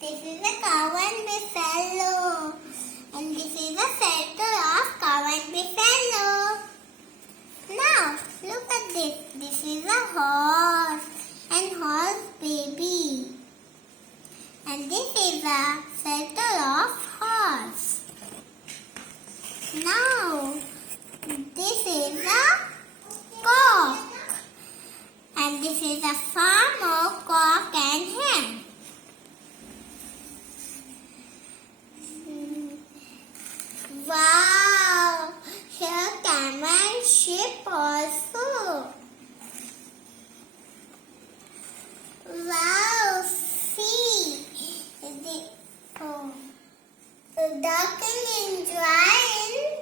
This is a cow and buffalo. And this is a circle of cow and buffalo. Now, look at this. This is a horse and horse baby. And this is a circle of horse. Now, this is a cock. And this is a farm of cock and hen. Wow! Here camel and sheep also. Wow! See! The duck is enjoying